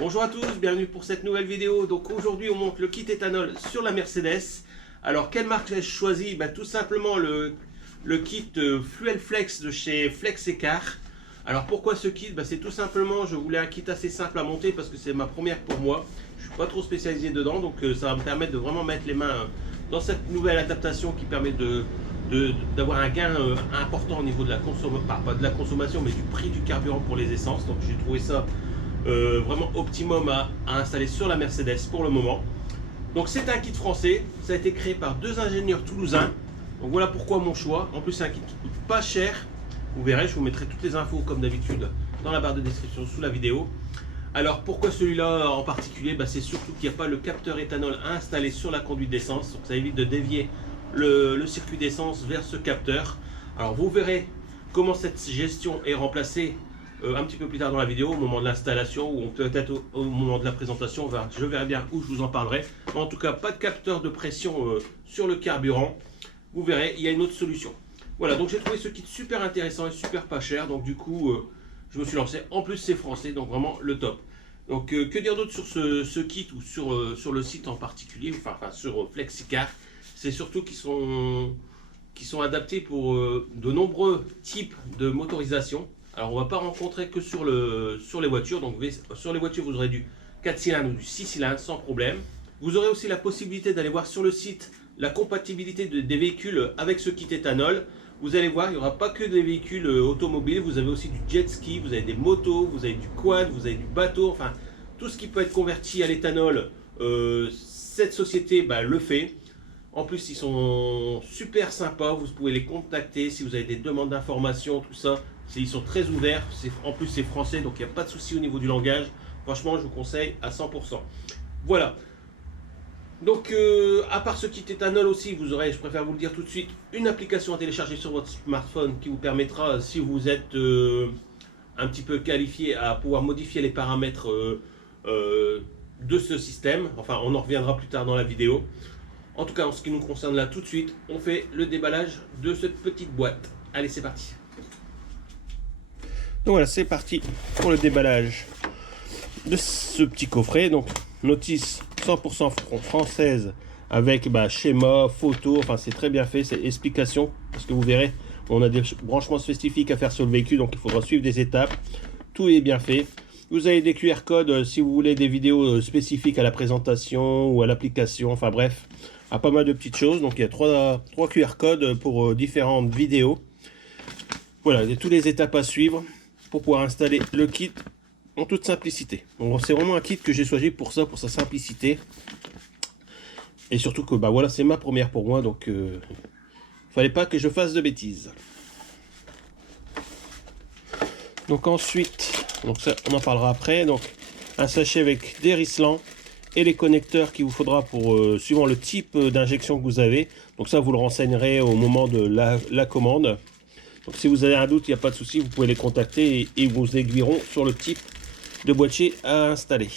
Bonjour à tous, bienvenue pour cette nouvelle vidéo. Donc aujourd'hui on monte le kit éthanol sur la Mercedes. Alors quelle marque j'ai choisi? Tout simplement le kit Fuel Flex de chez Flex-Car. Alors pourquoi ce kit? C'est tout simplement, je voulais un kit assez simple à monter parce que c'est ma première pour moi. Je suis pas trop spécialisé dedans, donc ça va me permettre de vraiment mettre les mains dans cette nouvelle adaptation qui permet d'avoir un gain important au niveau de la consommation, pas de la consommation, mais du prix du carburant pour les essences. Donc j'ai trouvé ça vraiment optimum à installer sur la Mercedes pour le moment. Donc c'est un kit français, ça a été créé par deux ingénieurs toulousains. Donc voilà pourquoi mon choix. En plus c'est un kit qui coûte pas cher. Vous verrez, je vous mettrai toutes les infos comme d'habitude dans la barre de description sous la vidéo. Alors pourquoi celui-là en particulier? C'est surtout qu'il n'y a pas le capteur éthanol installé sur la conduite d'essence. Donc ça évite de dévier le circuit d'essence vers ce capteur. Alors vous verrez comment cette gestion est remplacée un petit peu plus tard dans la vidéo, au moment de l'installation ou peut-être au moment de la présentation. Je verrai bien où je vous en parlerai. En tout cas, pas de capteur de pression sur le carburant. Vous verrez, il y a une autre solution. Voilà, donc j'ai trouvé ce kit super intéressant et super pas cher. Donc du coup, je me suis lancé. En plus, c'est français, donc vraiment le top. Donc que dire d'autre sur ce kit ou sur le site en particulier, enfin sur Flex-Car? C'est surtout qu'ils sont adaptés pour de nombreux types de motorisation. Alors on ne va pas rencontrer que sur les voitures. Donc sur les voitures vous aurez du 4 cylindres ou du 6 cylindres sans problème. Vous aurez aussi la possibilité d'aller voir sur le site la compatibilité des véhicules avec ce kit éthanol. Vous allez voir, il n'y aura pas que des véhicules automobiles, vous avez aussi du jet ski, vous avez des motos, vous avez du quad, vous avez du bateau, enfin tout ce qui peut être converti à l'éthanol, cette société le fait. En plus, ils sont super sympas, vous pouvez les contacter si vous avez des demandes d'informations, tout ça. Ils sont très ouverts, en plus c'est français, donc il n'y a pas de souci au niveau du langage. Franchement, je vous conseille à 100%. Voilà. Donc, à part ce kit éthanol aussi, vous aurez, je préfère vous le dire tout de suite, une application à télécharger sur votre smartphone qui vous permettra, si vous êtes un petit peu qualifié, à pouvoir modifier les paramètres de ce système. Enfin, on en reviendra plus tard dans la vidéo. En tout cas, en ce qui nous concerne là, tout de suite, on fait le déballage de cette petite boîte. Allez, c'est parti. Donc voilà, c'est parti pour le déballage de ce petit coffret. Donc, notice 100% française avec schéma, photo, enfin c'est très bien fait, c'est explication, parce que vous verrez, on a des branchements spécifiques à faire sur le véhicule, donc il faudra suivre des étapes. Tout est bien fait. Vous avez des QR codes si vous voulez des vidéos spécifiques à la présentation ou à l'application, enfin bref, à pas mal de petites choses. Donc il y a trois QR codes pour différentes vidéos. Voilà, il y a toutes les étapes à suivre pour pouvoir installer le kit en toute simplicité. Donc c'est vraiment un kit que j'ai choisi pour ça, pour sa simplicité. Et surtout que voilà, c'est ma première pour moi, donc fallait pas que je fasse de bêtises. Donc ensuite, ça, on en parlera après. Donc un sachet avec des risselants et les connecteurs qu'il vous faudra pour suivant le type d'injection que vous avez. Donc ça vous le renseignerez au moment de la commande. Donc si vous avez un doute, il n'y a pas de souci, vous pouvez les contacter et ils vous aiguilleront sur le type de boîtier à installer.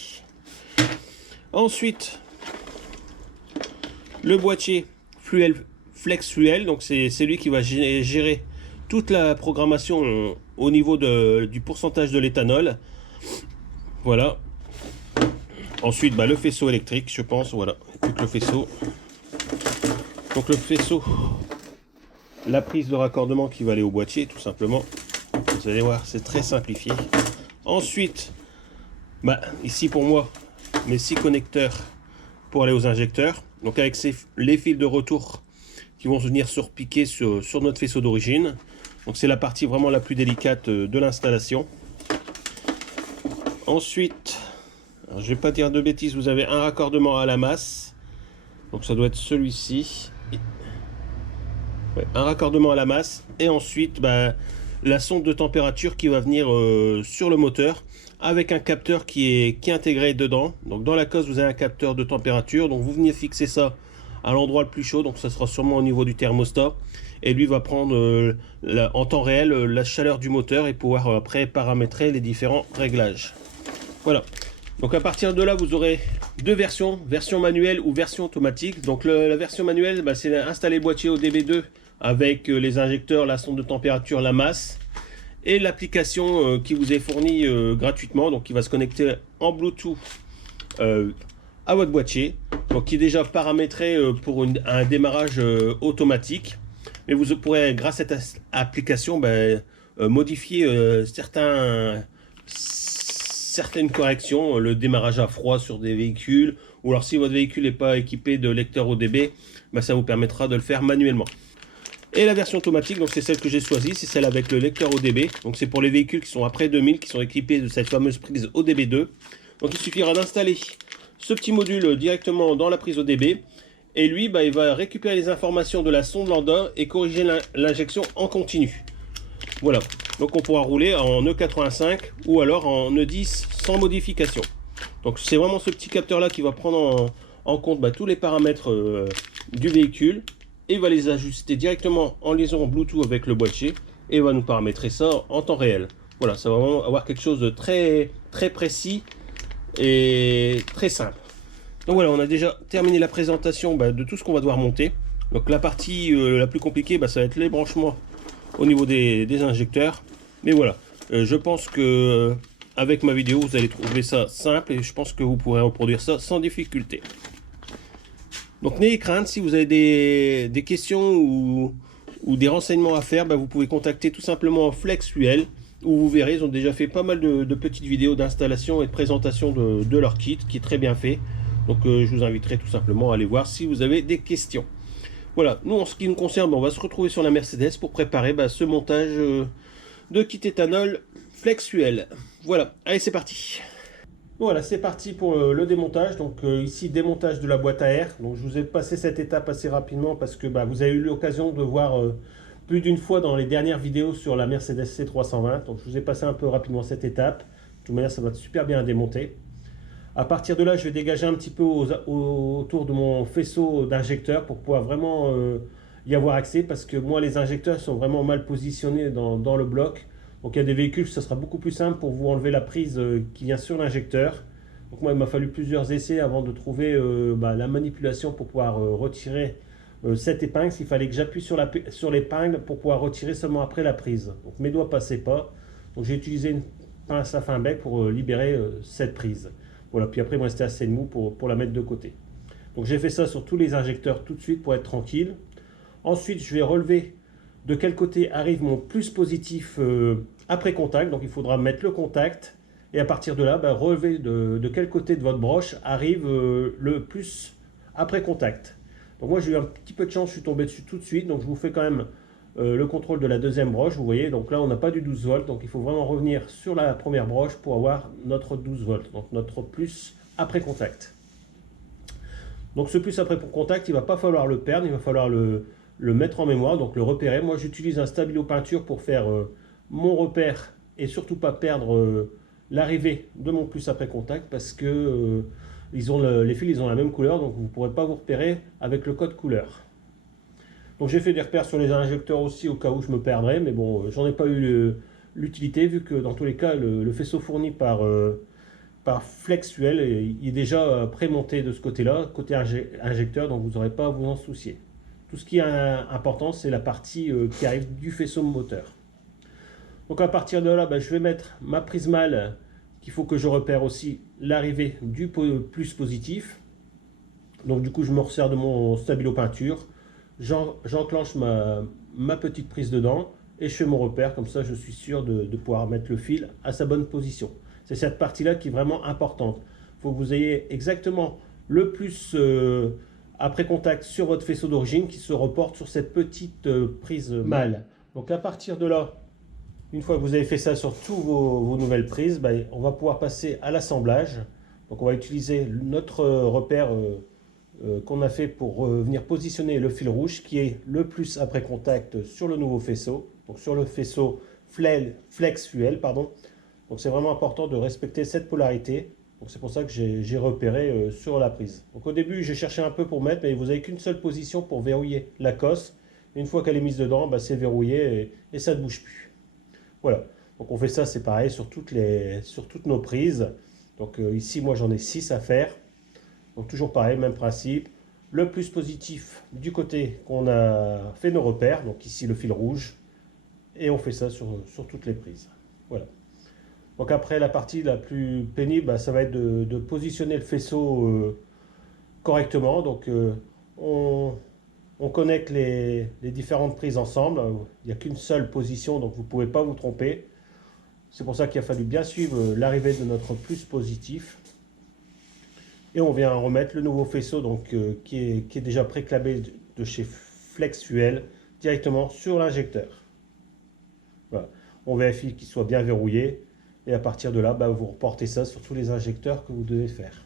Ensuite, le boîtier Flex Fuel, donc c'est lui qui va gérer toute la programmation au niveau du pourcentage de l'éthanol. Voilà. Ensuite, le faisceau électrique, je pense, voilà, plus que le faisceau. Donc le faisceau, la prise de raccordement qui va aller au boîtier, tout simplement. Vous allez voir, c'est très simplifié. Ensuite, ici pour moi, mes 6 connecteurs pour aller aux injecteurs. Donc avec les fils de retour qui vont venir se repiquer sur notre faisceau d'origine. Donc c'est la partie vraiment la plus délicate de l'installation. Ensuite, je vais pas dire de bêtises, vous avez un raccordement à la masse. Donc ça doit être celui-ci. Ouais, un raccordement à la masse. Et ensuite, la sonde de température qui va venir sur le moteur avec un capteur qui est intégré dedans. Donc dans la cosse vous avez un capteur de température, donc vous venez fixer ça à l'endroit le plus chaud, donc ça sera sûrement au niveau du thermostat, et lui va prendre en temps réel la chaleur du moteur et pouvoir après paramétrer les différents réglages. Voilà, donc à partir de là vous aurez deux version manuelle ou version automatique. Donc la version manuelle, c'est installer le boîtier au DB2 avec les injecteurs, la sonde de température, la masse. et l'application qui vous est fournie gratuitement, donc qui va se connecter en Bluetooth à votre boîtier, donc qui est déjà paramétré pour un démarrage automatique. Mais vous pourrez, grâce à cette application, modifier certaines corrections, le démarrage à froid sur des véhicules, ou alors si votre véhicule n'est pas équipé de lecteur ODB, ça vous permettra de le faire manuellement. Et la version automatique, donc c'est celle que j'ai choisie, c'est celle avec le lecteur ODB. Donc c'est pour les véhicules qui sont après 2000, qui sont équipés de cette fameuse prise ODB2. Donc il suffira d'installer ce petit module directement dans la prise ODB. Et lui, il va récupérer les informations de la sonde lambda et corriger l'injection en continu. Voilà, donc on pourra rouler en E85 ou alors en E10 sans modification. Donc c'est vraiment ce petit capteur là qui va prendre en compte tous les paramètres du véhicule. Et va les ajuster directement en liaison Bluetooth avec le boîtier et va nous paramétrer ça en temps réel. Voilà, ça va vraiment avoir quelque chose de très précis et très simple. Donc voilà, on a déjà terminé la présentation de tout ce qu'on va devoir monter. Donc la partie la plus compliquée, ça va être les branchements au niveau des injecteurs. Mais voilà, je pense que avec ma vidéo, vous allez trouver ça simple et je pense que vous pourrez reproduire ça sans difficulté. Donc n'ayez crainte, si vous avez des questions ou des renseignements à faire, vous pouvez contacter tout simplement Flexfuel, où vous verrez, ils ont déjà fait pas mal de petites vidéos d'installation et de présentation de leur kit, qui est très bien fait. Donc je vous inviterai tout simplement à aller voir si vous avez des questions. Voilà, nous en ce qui nous concerne, on va se retrouver sur la Mercedes pour préparer ce montage de kit éthanol Flexfuel. Voilà, allez c'est parti. Voilà, c'est parti pour le démontage. Donc ici, démontage de la boîte à air. Donc je vous ai passé cette étape assez rapidement parce que vous avez eu l'occasion de voir plus d'une fois dans les dernières vidéos sur la Mercedes C320. Donc je vous ai passé un peu rapidement cette étape. De toute manière, ça va super bien démonter. À partir de là, je vais dégager un petit peu autour de mon faisceau d'injecteurs pour pouvoir vraiment y avoir accès, parce que moi, les injecteurs sont vraiment mal positionnés dans le bloc. Donc il y a des véhicules, ça sera beaucoup plus simple pour vous enlever la prise qui vient sur l'injecteur. Donc moi, il m'a fallu plusieurs essais avant de trouver la manipulation pour pouvoir retirer cette épingle. Il fallait que j'appuie sur l'épingle pour pouvoir retirer seulement après la prise. Donc mes doigts ne passaient pas. Donc j'ai utilisé une pince à fin bec pour libérer cette prise. Voilà, puis après, il me restait assez de mou pour la mettre de côté. Donc j'ai fait ça sur tous les injecteurs tout de suite pour être tranquille. Ensuite, je vais relever de quel côté arrive mon plus positif après contact. Donc il faudra mettre le contact et à partir de là, relever de quel côté de votre broche arrive le plus après contact. Donc moi j'ai eu un petit peu de chance, je suis tombé dessus tout de suite. Donc je vous fais quand même le contrôle de la deuxième broche. Vous voyez, donc là on n'a pas du 12 volts. Donc il faut vraiment revenir sur la première broche pour avoir notre 12 volts. Donc notre plus après contact. Donc ce plus après pour contact, il ne va pas falloir le perdre, il va falloir le mettre en mémoire, donc le repérer. Moi j'utilise un stabilo peinture pour faire mon repère et surtout pas perdre l'arrivée de mon plus après contact, parce que les fils ils ont la même couleur, donc vous ne pourrez pas vous repérer avec le code couleur. Donc j'ai fait des repères sur les injecteurs aussi au cas où je me perdrais, mais bon, j'en ai pas eu l'utilité, vu que dans tous les cas le faisceau fourni par Flexfuel il est déjà pré-monté de ce côté-là, côté injecteur, donc vous n'aurez pas à vous en soucier. Tout ce qui est important, c'est la partie qui arrive du faisceau moteur. Donc à partir de là, je vais mettre ma prise mâle, qu'il faut que je repère aussi l'arrivée du plus positif. Donc du coup, je me resserre de mon stabilo peinture, j'enclenche ma petite prise dedans et je fais mon repère, comme ça je suis sûr de pouvoir mettre le fil à sa bonne position. C'est cette partie-là qui est vraiment importante. Il faut que vous ayez exactement le plus après contact sur votre faisceau d'origine qui se reporte sur cette petite prise mâle. Donc à partir de là, une fois que vous avez fait ça sur tous vos nouvelles prises, on va pouvoir passer à l'assemblage. Donc on va utiliser notre repère qu'on a fait pour venir positionner le fil rouge qui est le plus après contact sur le nouveau faisceau, donc sur le faisceau Flexfuel, pardon. Donc c'est vraiment important de respecter cette polarité. Donc c'est pour ça que j'ai repéré sur la prise. Donc au début j'ai cherché un peu pour mettre, mais vous n'avez qu'une seule position pour verrouiller la cosse. Une fois qu'elle est mise dedans, c'est verrouillé et ça ne bouge plus. Voilà, donc on fait ça, c'est pareil sur toutes nos prises. Donc ici moi j'en ai 6 à faire. Donc toujours pareil, même principe. Le plus positif du côté qu'on a fait nos repères, donc ici le fil rouge. et on fait ça sur toutes les prises. Voilà. Donc après, la partie la plus pénible, bah, ça va être de positionner le faisceau correctement. Donc on connecte les différentes prises ensemble. Il n'y a qu'une seule position, donc vous ne pouvez pas vous tromper. C'est pour ça qu'il a fallu bien suivre l'arrivée de notre plus positif. Et on vient remettre le nouveau faisceau donc, qui est déjà préclamé de chez Flex Fuel directement sur l'injecteur. Voilà. On vérifie qu'il soit bien verrouillé. Et à partir de là, bah, vous reportez ça sur tous les injecteurs que vous devez faire.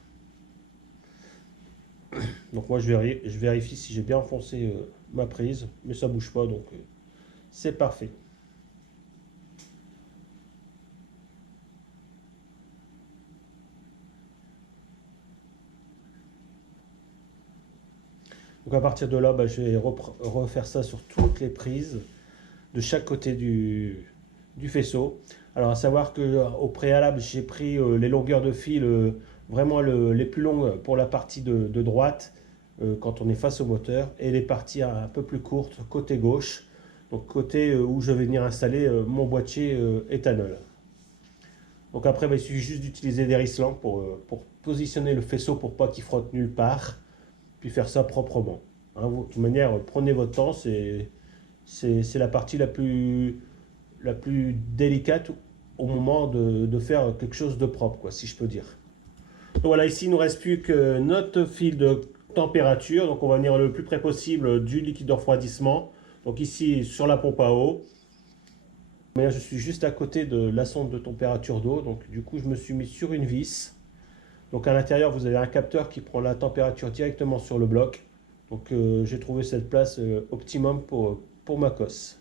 Donc moi je vérifie si j'ai bien enfoncé ma prise, mais ça ne bouge pas, donc c'est parfait. Donc à partir de là, bah, je vais refaire ça sur toutes les prises de chaque côté du faisceau. Alors à savoir qu'au préalable, j'ai pris les longueurs de fil vraiment les plus longues pour la partie de droite quand on est face au moteur, et les parties un peu plus courtes côté gauche, donc côté où je vais venir installer mon boîtier éthanol. Donc après, bah, il suffit juste d'utiliser des risselants pour positionner le faisceau pour pas qu'il frotte nulle part, puis faire ça proprement. Hein, de toute manière, prenez votre temps, c'est la partie la plus délicate au moment de faire quelque chose de propre, quoi, si je peux dire. Donc voilà, ici il ne nous reste plus que notre fil de température. Donc on va venir le plus près possible du liquide de refroidissement. Donc ici sur la pompe à eau. Mais je suis juste à côté de la sonde de température d'eau. Donc du coup je me suis mis sur une vis. Donc à l'intérieur vous avez un capteur qui prend la température directement sur le bloc. Donc j'ai trouvé cette place optimum pour ma cosse.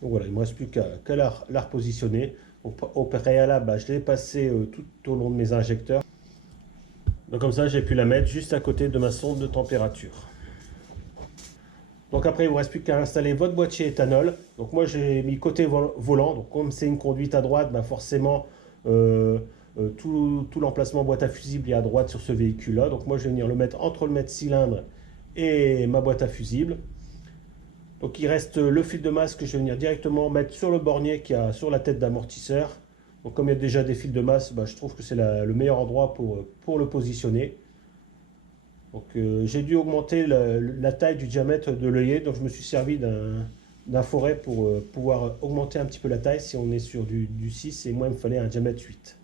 Donc voilà, il ne me reste plus qu'à la repositionner. Au préalable, bah, je l'ai passé tout au long de mes injecteurs. Donc comme ça, j'ai pu la mettre juste à côté de ma sonde de température. Donc après, il ne vous reste plus qu'à installer votre boîtier éthanol. Donc moi, j'ai mis côté volant. Donc comme c'est une conduite à droite, bah forcément, tout l'emplacement boîte à fusible est à droite sur ce véhicule-là. Donc moi, je vais venir le mettre entre le mètre cylindre et ma boîte à fusible. Donc il reste le fil de masse que je vais venir directement mettre sur le bornier qui a sur la tête d'amortisseur. Donc comme il y a déjà des fils de masse, bah, je trouve que c'est le meilleur endroit pour le positionner. Donc j'ai dû augmenter la taille du diamètre de l'œillet, donc je me suis servi d'un forêt pour pouvoir augmenter un petit peu la taille. Si on est sur du 6, et moi il me fallait un diamètre 8.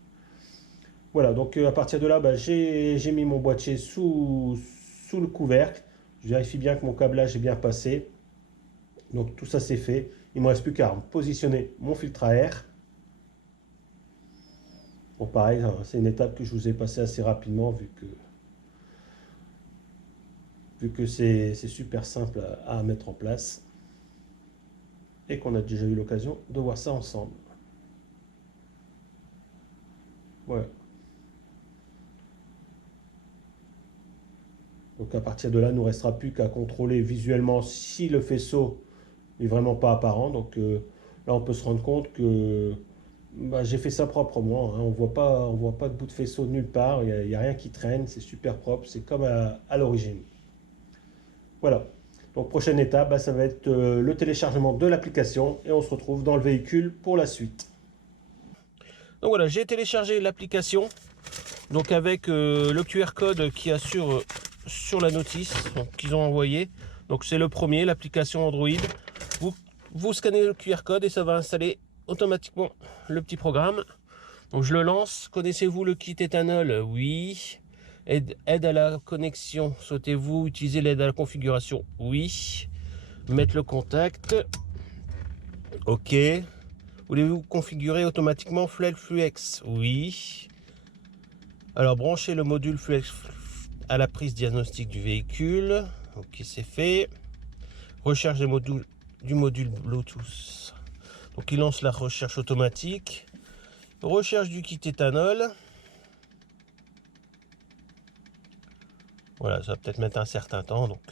Voilà, donc à partir de là, bah, j'ai mis mon boîtier sous le couvercle. Je vérifie bien que mon câblage est bien passé. Donc tout ça c'est fait. Il ne me reste plus qu'à positionner mon filtre à air. Bon pareil, c'est une étape que je vous ai passée assez rapidement vu que c'est super simple à mettre en place. Et qu'on a déjà eu l'occasion de voir ça ensemble. Voilà. Donc à partir de là, il ne nous restera plus qu'à contrôler visuellement si le faisceau n'est vraiment pas apparent. Donc là, on peut se rendre compte que bah, j'ai fait ça proprement. Hein. On voit pas de bout de faisceau nulle part. Il n'y a rien qui traîne. C'est super propre. C'est comme à l'origine. Voilà. Donc prochaine étape, bah, ça va être le téléchargement de l'application. Et on se retrouve dans le véhicule pour la suite. Donc voilà, j'ai téléchargé l'application. Donc avec le QR code qu'il y a sur la notice qu'ils ont envoyé. Donc c'est le premier, l'application Android. Vous scannez le QR code et ça va installer automatiquement le petit programme. Donc je le lance. Connaissez-vous le kit éthanol? Oui. Aide à la connexion. Souhaitez-vous utiliser l'aide à la configuration? Oui. Mettre le contact. OK. Voulez-vous configurer automatiquement Flex? Oui. Alors branchez le module Flex à la prise diagnostique du véhicule. OK, c'est fait. Recherche du module Bluetooth. Donc il lance la recherche automatique. Recherche du kit éthanol. Voilà, ça va peut-être mettre un certain temps, donc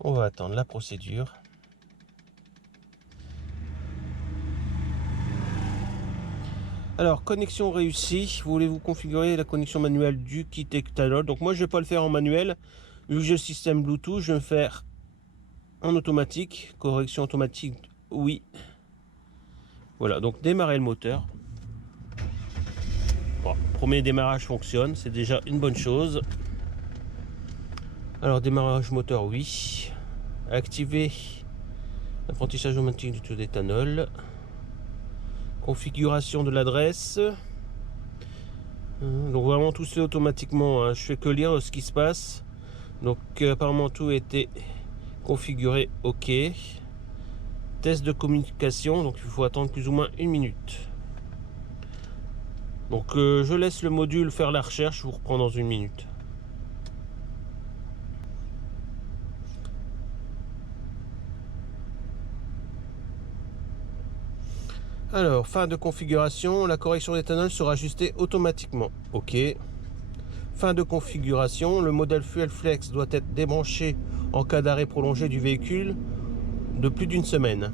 on va attendre la procédure. Alors, connexion réussie. Voulez-vous configurer la connexion manuelle du kit éthanol? Donc moi, je ne vais pas le faire en manuel. Vu que j'ai le système Bluetooth, je vais me faire en automatique, correction automatique, oui. Voilà, donc démarrer le moteur. Bon, premier démarrage fonctionne, c'est déjà une bonne chose. Alors démarrage moteur, oui. Activer l'apprentissage automatique du taux d'éthanol. Configuration de l'adresse. Donc vraiment tout se fait automatiquement, hein. Je fais que lire ce qui se passe. Donc apparemment tout a été configuré, ok. Test de communication, donc il faut attendre plus ou moins 1 minute. Donc je laisse le module faire la recherche, je vous reprends dans 1 minute. Alors, fin de configuration, la correction d'éthanol sera ajustée automatiquement. Ok. Fin de configuration, le modèle Fuel Flex doit être débranché en cas d'arrêt prolongé du véhicule de plus d'1 semaine.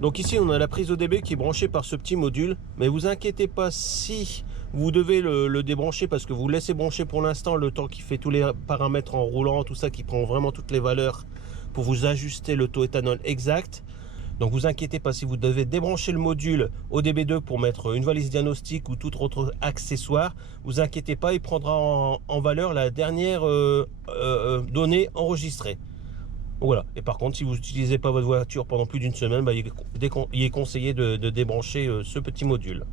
Donc ici, on a la prise ODB qui est branchée par ce petit module. Mais vous inquiétez pas si vous devez le débrancher parce que vous laissez brancher pour l'instant le temps qui fait tous les paramètres en roulant, tout ça qui prend vraiment toutes les valeurs pour vous ajuster le taux éthanol exact. Donc vous inquiétez pas si vous devez débrancher le module ODB2 pour mettre une valise diagnostique ou tout autre accessoire. Vous inquiétez pas, il prendra en valeur la dernière donnée enregistrée. Voilà. Et par contre, si vous n'utilisez pas votre voiture pendant plus d'1 semaine, bah, il est conseillé de débrancher ce petit module.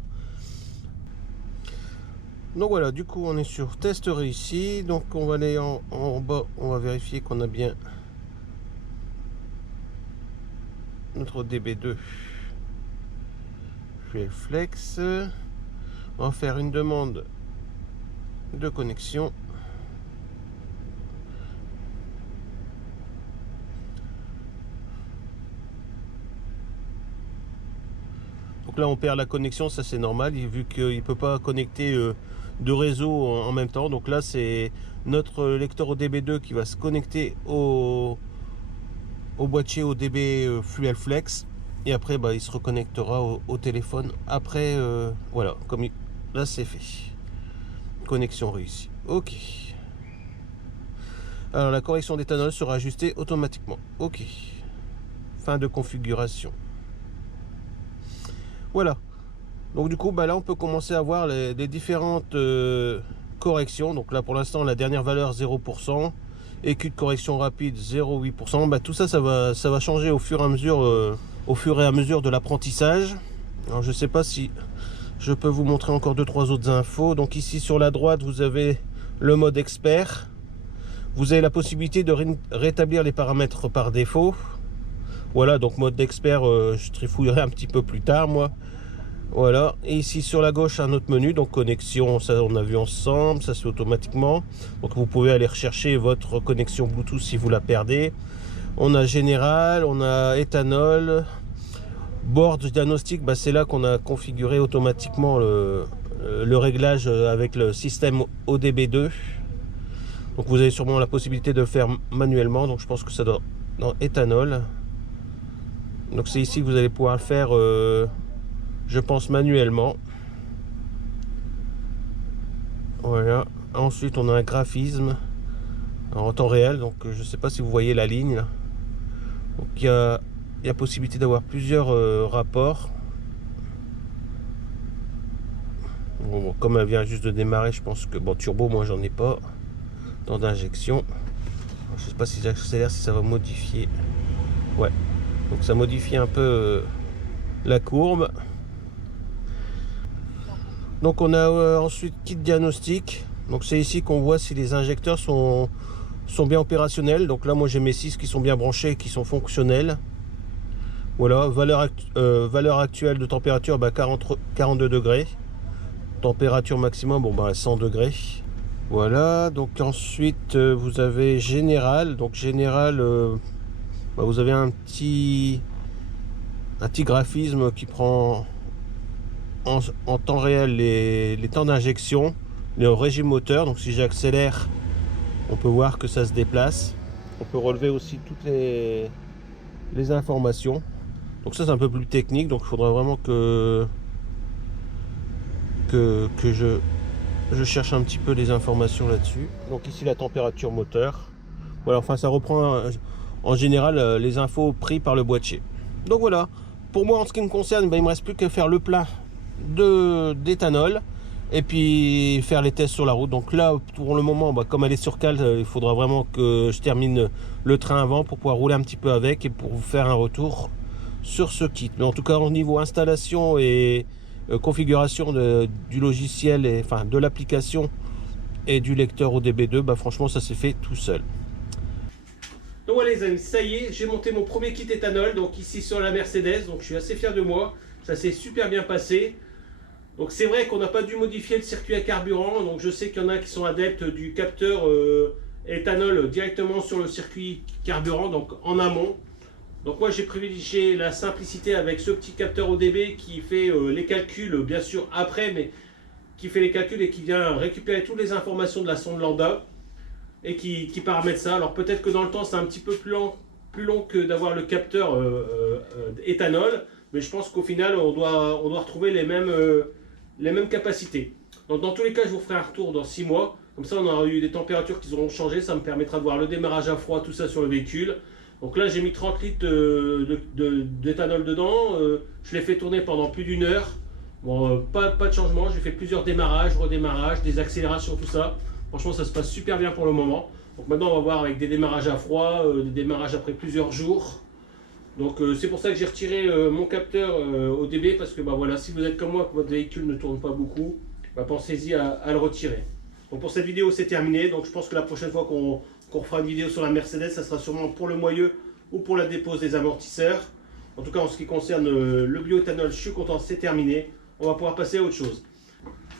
Donc voilà, du coup on est sur test réussi. Donc on va aller en bas, on va vérifier qu'on a bien notre DB2 Fuel Flex. On va faire une demande de connexion. Donc là on perd la connexion, ça c'est normal vu qu'il ne peut pas connecter deux réseaux en même temps. Donc là c'est notre lecteur ODB2 qui va se connecter au boîtier ODB Fuel Flex et après bah, il se reconnectera au téléphone après. Voilà, comme là c'est fait, connexion réussie. Ok. Alors la correction d'éthanol sera ajustée automatiquement. Ok. Fin de configuration. Voilà. Donc du coup bah là on peut commencer à voir les différentes corrections. Donc là pour l'instant la dernière valeur 0%. EQ de correction rapide 0,8%. Bah, tout ça, ça va changer au fur et à mesure de l'apprentissage. Alors je sais pas si je peux vous montrer encore 2-3 autres infos. Donc ici sur la droite vous avez le mode expert. Vous avez la possibilité de rétablir les paramètres par défaut. Voilà, donc mode expert, je trifouillerai un petit peu plus tard moi. Voilà, et ici sur la gauche un autre menu, donc connexion, ça on a vu ensemble, ça se fait automatiquement. Donc vous pouvez aller rechercher votre connexion Bluetooth si vous la perdez. On a général, on a éthanol, board diagnostic, bah c'est là qu'on a configuré automatiquement le réglage avec le système ODB2. Donc vous avez sûrement la possibilité de le faire manuellement, donc je pense que ça doit dans éthanol. Donc c'est ici que vous allez pouvoir le faire. Je pense manuellement. Voilà. Ensuite, on a un graphisme en temps réel. Donc, je ne sais pas si vous voyez la ligne. Là. Donc, il y a possibilité d'avoir plusieurs rapports. Bon, comme elle vient juste de démarrer, je pense que bon turbo, moi, j'en ai pas. Temps d'injection. Je ne sais pas si j'accélère, si ça va modifier. Ouais. Donc, ça modifie un peu la courbe. Donc on a ensuite kit diagnostic. Donc c'est ici qu'on voit si les injecteurs sont bien opérationnels. Donc là moi j'ai mes 6 qui sont bien branchés, qui sont fonctionnels. Voilà, valeur actuelle de température, bah, 42 degrés. Température maximum, bon bah 100 degrés. Voilà, donc ensuite vous avez général. Donc général, bah, vous avez un petit graphisme qui prend en temps réel les temps d'injection, le régime moteur. Donc si j'accélère, on peut voir que ça se déplace. On peut relever aussi toutes les informations. Donc ça c'est un peu plus technique, donc il faudra vraiment que je cherche un petit peu les informations là-dessus. Donc ici la température moteur. Voilà, enfin ça reprend en général les infos prises par le boîtier. Donc voilà, pour moi en ce qui me concerne, il ne me reste plus qu'à faire le plein d'éthanol et puis faire les tests sur la route. Donc là pour le moment, comme elle est sur cale, il faudra vraiment que je termine le train avant pour pouvoir rouler un petit peu avec et pour vous faire un retour sur ce kit. Mais en tout cas au niveau installation et configuration du logiciel et enfin de l'application et du lecteur ODB2, franchement ça s'est fait tout seul. Donc voilà les amis, ça y est, j'ai monté mon premier kit éthanol, donc ici sur la Mercedes, donc je suis assez fier de moi, ça s'est super bien passé. Donc c'est vrai qu'on n'a pas dû modifier le circuit à carburant, donc je sais qu'il y en a qui sont adeptes du capteur éthanol directement sur le circuit carburant, donc en amont. Donc moi j'ai privilégié la simplicité avec ce petit capteur ODB qui fait les calculs, bien sûr après, mais qui fait les calculs et qui vient récupérer toutes les informations de la sonde lambda et qui paramètre ça. Alors peut-être que dans le temps c'est un petit peu plus long que d'avoir le capteur éthanol, mais je pense qu'au final on doit retrouver les mêmes capacités. Donc dans tous les cas je vous ferai un retour dans 6 mois, comme ça on aura eu des températures qui auront changé, ça me permettra de voir le démarrage à froid, tout ça sur le véhicule. Donc là j'ai mis 30 litres d'éthanol dedans, je l'ai fait tourner pendant plus d'1 heure. Bon, pas de changement, j'ai fait plusieurs démarrages, redémarrages, des accélérations, tout ça. Franchement ça se passe super bien pour le moment. Donc maintenant on va voir avec des démarrages à froid, des démarrages après plusieurs jours. Donc c'est pour ça que j'ai retiré mon capteur ODB, parce que voilà, si vous êtes comme moi, que votre véhicule ne tourne pas beaucoup, pensez-y à le retirer. Donc pour cette vidéo c'est terminé, donc je pense que la prochaine fois qu'on refera une vidéo sur la Mercedes, ça sera sûrement pour le moyeu ou pour la dépose des amortisseurs. En tout cas en ce qui concerne le bioéthanol, je suis content, c'est terminé. On va pouvoir passer à autre chose.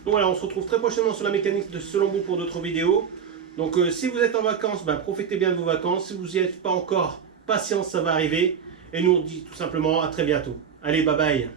Donc voilà, on se retrouve très prochainement sur la mécanique de Selon Bout pour d'autres vidéos. Donc si vous êtes en vacances, profitez bien de vos vacances. Si vous n'y êtes pas encore, patience, ça va arriver. Et nous on dit tout simplement à très bientôt. Allez, bye bye.